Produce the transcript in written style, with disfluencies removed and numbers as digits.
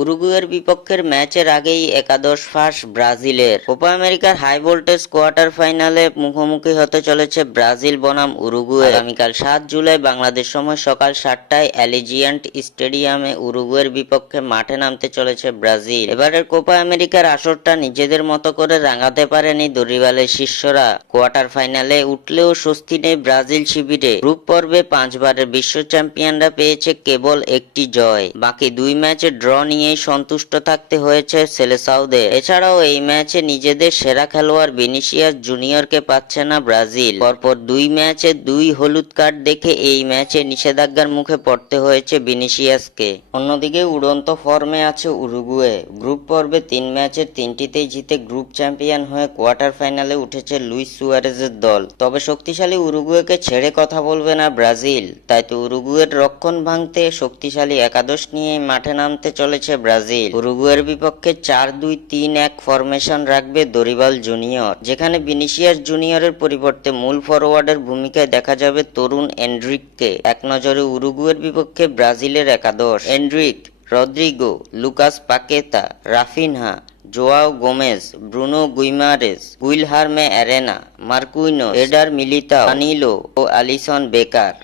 উরুগুয়ের বিপক্ষের ম্যাচের আগেই একাদশ ফাঁস ব্রাজিলের। কোপা আমেরিকার হাই ভোল্টেজ কোয়ার্টার ফাইনালে মুখোমুখি হতে চলেছে ব্রাজিল বনাম উরুগুয়ে। আগামীকাল 7 জুলাই বাংলাদেশ সময় সকাল 7টায় অ্যালিজিয়ান্ট স্টেডিয়ামে উরুগুয়ের বিপক্ষে মাঠে নামতে চলেছে ব্রাজিল। এবারের কোপা আমেরিকার আসরটা নিজেদের মতো করে রাঙাতে পারেনি দরিবালের শিষ্যরা। কোয়ার্টার ফাইনালে উঠলেও স্বস্তি নেই ব্রাজিল শিবিরে। গ্রুপ পর্বে 5 বারের বিশ্ব চ্যাম্পিয়নরা পেয়েছে কেবল একটি জয়। বাকি 2 ম্যাচে ড্র নিয়েই সন্তুষ্ট থাকতে হয়েছে সেলেসাওদের। এছাড়াও এই ম্যাচে নিজেদের সেরা খেলোয়াড় ভিনিসিয়াস জুনিয়রকে পাচ্ছে না ব্রাজিল। পরপর 2 ম্যাচে 2 হলুদ কার্ড দেখে এই ম্যাচে নিষেধাজ্ঞার মুখে পড়তে হয়েছে ভিনিসিয়াসকে। অন্যদিকে উড়ন্ত ফর্মে আছে উরুগুয়ে। গ্রুপ পর্বে 3 ম্যাচের 3টিতেই জিতে গ্রুপ চ্যাম্পিয়ন হয়ে কোয়ার্টার ফাইনালে উঠেছে লুইস সুয়ারেজের দল। তবে শক্তিশালী উরুগুয়েকে ছেড়ে কথা বলবে না ব্রাজিল। তাই তো উরুগুয়ের রক্ষণ ভাঙতে শক্তিশালী একাদশ নিয়ে মাঠে নামতে চলেছে ব্রাজিল। উরুগুয়ের বিপক্ষে 4-2-3-1 ফরমেশন রাখবে দরিবাল জুনিয়র, যেখানে ভিনিসিয়াস জুনিয়রের পরিবর্তে মূল ফরওয়ার্ডের ভূমিকায় দেখা যাবে তরুণ এন্ড্রিককে। এক নজরে উরুগুয়ের বিপক্ষে ব্রাজিলের একাদশ: Endrick, Rodrygo, Lucas Paqueta, Raphinha, Joao Gomes, Bruno Guimaraes, Guilherme Arana, Marquinhos, Eder Militao, Danilo ও আলিসন বেকার।